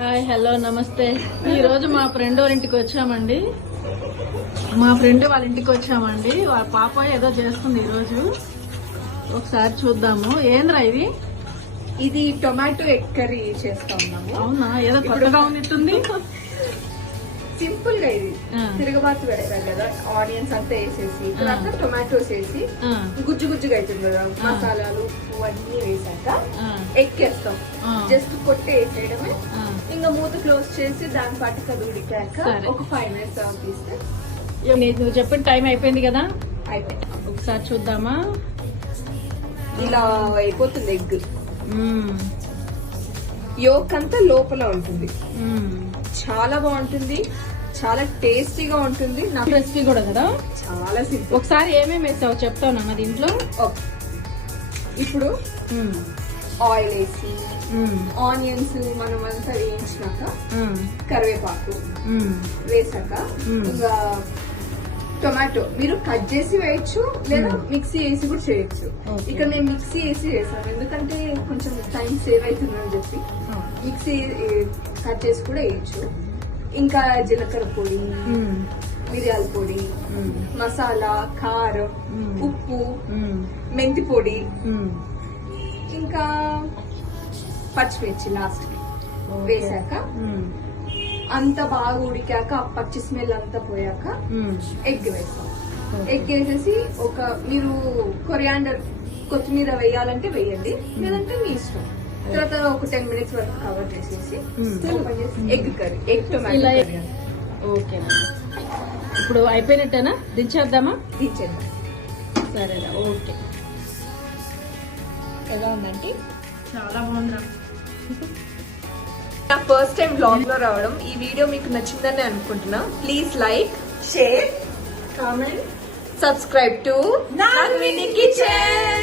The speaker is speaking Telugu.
హాయ్ హలో నమస్తే. ఈ రోజు మా ఫ్రెండ్ వాళ్ళ ఇంటికి వచ్చామండి. వాళ్ళ పాప ఏదో చేస్తుంది ఈ రోజు. ఒకసారి చూద్దాము. ఏంద్రా ఇది? ఇది టొమాటో ఎగ్ కర్రీ చేస్తా ఉన్నాము. అవునా, ఏదో కొత్తగా ఉన్నట్టుంది. సింపుల్ గా ఇది తిరగబాతు పెడతారు కదా, ఆనియన్స్ అంతా వేసేసి తర్వాత టొమాటోస్ వేసి గుజ్జు గుజ్జుగా అవుతుంది కదా, మసాలాలు ఉప్పు అన్ని వేసాక ఎగ్ వేస్తాం. జస్ట్ కొట్టి వేసేయడమే. ఇంకా మూత క్లోజ్ చేసి దాని పాటు అది ఉడికాక ఒక 5 minutes తీస్తే నువ్వు చెప్పిన టైం అయిపోయింది కదా, అయిపోయింది. ఒకసారి చూద్దామా. ఇలా అయిపోతుంది ఎగ్. యోక్ అంతా లోపల ఉంటుంది. చాలా బాగుంటుంది, చాలా టేస్టీగా ఉంటుంది. నా రెసిపీ కూడా కదా, చాలా సింపుల్. ఒకసారి ఏమేమి వేసావు చెప్తావు నా దీంట్లో. ఇప్పుడు ఆయిల్ వేసి ఆనియన్స్ మనం అంతా వేయించినాక కరివేపాకు వేసాక ఇంకా టొమాటో మీరు కట్ చేసి వేయచ్చు లేదా మిక్సీ వేసి కూడా చేయొచ్చు. ఇక్కడ నేను మిక్సీ వేసి చేసాను ఎందుకంటే కొంచెం టైం సేవ్ అవుతుందని చెప్పి. మిక్సీ కట్ చేసి కూడా వేయచ్చు. ఇంకా జీలకర్ర పొడి, మిరియాల పొడి, మసాలా, కారం, ఉప్పు, మెంతి పొడి, ఇంకా పచ్చిమిర్చి లాస్ట్ వేసాక అంత బాగా ఉడికాక ఆ పచ్చి స్మెల్ అంతా పోయాక ఎగ్ వేస్తాం. ఎగ్ వేసేసి మీరు కొరియాండర్ కొత్తిమీర వేయాలంటే వేయండి, లేదంటే మీ ఇష్టం. తర్వాత ఒక 10 minutes వరకు కవర్ చేసేసి egg curry, egg tomato curry. Okay, ఇప్పుడు అయిపోయినట్టేనా? దించేద్దామా? దించేద్దాం. సరేనా, ఓకే. ఎలా ఉందంటే చాలా బాగుందా. నా ఫస్ట్ టైం బ్లాగ్ లో రావడం. ఈ వీడియో మీకు నచ్చిందని అనుకుంటున్నా. Please like, share, comment, subscribe to Nagvini kitchen.